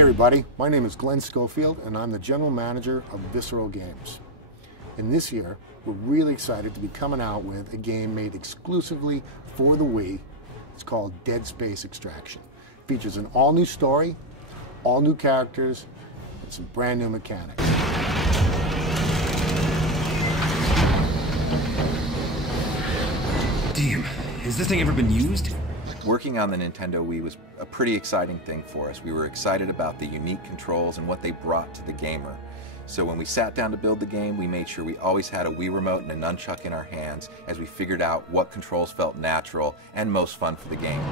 Hey everybody, my name is Glenn Schofield and I'm the General Manager of Visceral Games. And this year, we're really excited to be coming out with a game made exclusively for the Wii. It's called Dead Space Extraction. It features an all-new story, all new characters, and some brand new mechanics. Damn, has this thing ever been used? Working on the Nintendo Wii was a pretty exciting thing for us. We were excited about the unique controls and what they brought to the gamer. So when we sat down to build the game, we made sure we always had a Wii remote and a nunchuck in our hands as we figured out what controls felt natural and most fun for the game.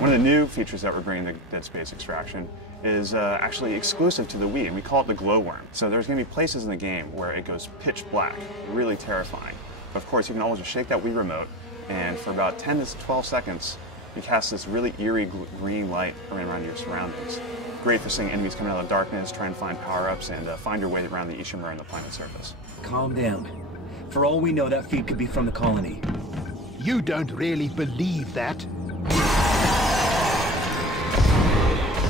One of the new features that we're bringing to Dead Space Extraction is actually exclusive to the Wii, and we call it the glowworm. So there's going to be places in the game where it goes pitch black, really terrifying. But of course, you can always just shake that Wii remote, and for about 10 to 12 seconds, you cast this really eerie green light around your surroundings. Great for seeing enemies coming out of the darkness, try and find power-ups, and find your way around the Ishimura and the planet surface. Calm down. For all we know, that feed could be from the colony. You don't really believe that?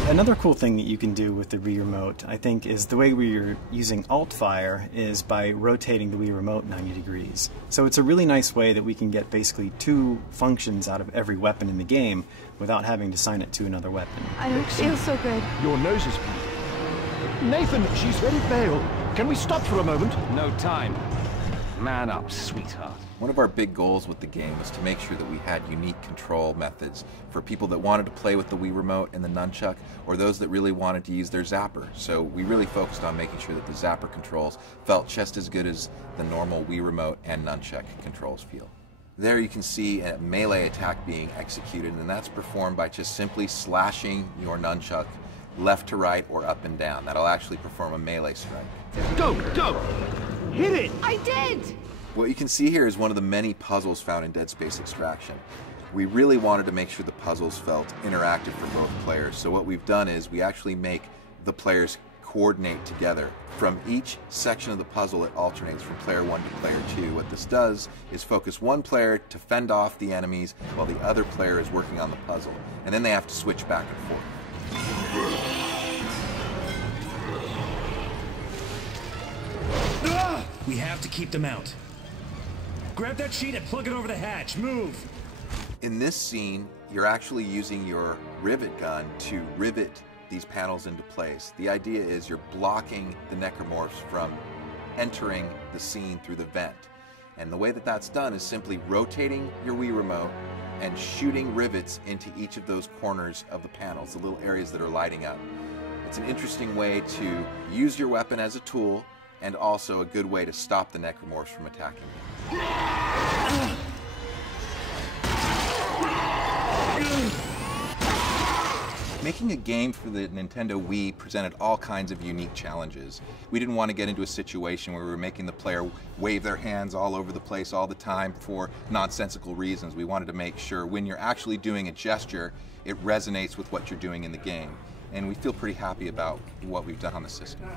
Another cool thing that you can do with the Wii Remote, I think, is the way we're using Alt-Fire is by rotating the Wii Remote 90 degrees. So it's a really nice way that we can get basically two functions out of every weapon in the game without having to assign it to another weapon. I don't feel so good. Your nose is bleeding. Nathan, she's very pale. Can we stop for a moment? No time. Man up, sweetheart. One of our big goals with the game was to make sure that we had unique control methods for people that wanted to play with the Wii Remote and the nunchuck, or those that really wanted to use their zapper. So we really focused on making sure that the zapper controls felt just as good as the normal Wii Remote and nunchuck controls feel. There you can see a melee attack being executed, and that's performed by just simply slashing your nunchuck left to right or up and down. That'll actually perform a melee strike. Go! Hit it! I did! What you can see here is one of the many puzzles found in Dead Space Extraction. We really wanted to make sure the puzzles felt interactive for both players, so what we've done is we actually make the players coordinate together. From each section of the puzzle, it alternates from player 1 to player 2. What this does is focus one player to fend off the enemies while the other player is working on the puzzle, and then they have to switch back and forth. We have to keep them out. Grab that sheet and plug it over the hatch. Move! In this scene, you're actually using your rivet gun to rivet these panels into place. The idea is you're blocking the necromorphs from entering the scene through the vent. And the way that that's done is simply rotating your Wii remote and shooting rivets into each of those corners of the panels, the little areas that are lighting up. It's an interesting way to use your weapon as a tool, and also a good way to stop the necromorphs from attacking you. Making a game for the Nintendo Wii presented all kinds of unique challenges. We didn't want to get into a situation where we were making the player wave their hands all over the place all the time for nonsensical reasons. We wanted to make sure when you're actually doing a gesture, it resonates with what you're doing in the game. And we feel pretty happy about what we've done on the system.